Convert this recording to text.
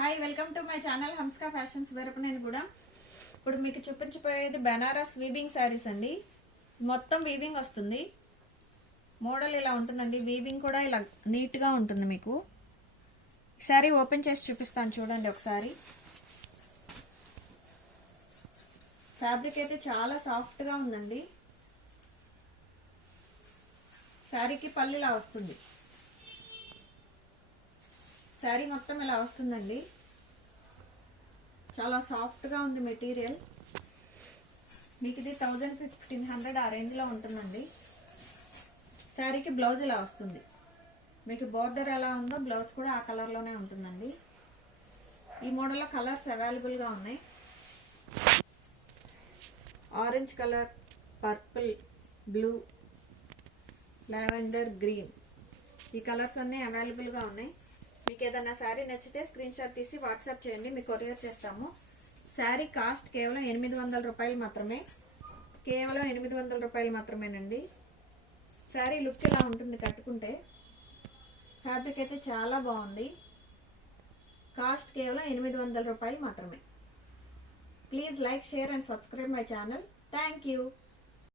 Hi, welcome to my channel Hamska Fashions. వరకు నేను కూడా ఇప్పుడు మీకు చూపించబోయేది బనారస్ వీవింగ్ శారీస్ అండి. మొత్తం వీవింగ్ వస్తుంది. మోడల్ ఇలా ఉంటుందండి. వీవింగ్ కూడా ఇలా నీట్గా ఉంటుంది. మీకు శారీ ఓపెన్ చేసి చూపిస్తాను, చూడండి ఒకసారి. ఫ్యాబ్రిక్ అయితే చాలా సాఫ్ట్గా ఉందండి. శారీకి పళ్ళు ఇలా వస్తుంది. శారీ మొత్తం ఇలా వస్తుందండి. చాలా సాఫ్ట్గా ఉంది మెటీరియల్. మీకు ఇది 1000-1500 ఆ రేంజ్లో ఉంటుందండి. శారీకి బ్లౌజ్ ఇలా వస్తుంది. మీకు బోర్డర్ ఎలా ఉందో బ్లౌజ్ కూడా ఆ కలర్లోనే ఉంటుందండి. ఈ మోడల్లో కలర్స్ అవైలబుల్గా ఉన్నాయి. Orange colour, purple, blue, lavender, green, ఈ కలర్స్ అన్నీ అవైలబుల్గా ఉన్నాయి. మీకు ఏదైనా శారీ నచ్చితే స్క్రీన్ షాట్ తీసి వాట్సాప్ చేయండి, మీకు కొరియర్ చేస్తాము. శారీ కాస్ట్ కేవలం 800 రూపాయలు మాత్రమే. కేవలం 800 రూపాయలు మాత్రమేనండి. శారీ లుక్ ఇలా ఉంటుంది కట్టుకుంటే. ఫ్యాబ్రిక్ అయితే చాలా బాగుంది. కాస్ట్ కేవలం 800 రూపాయలు మాత్రమే. Please like, share and subscribe my channel. Thank you.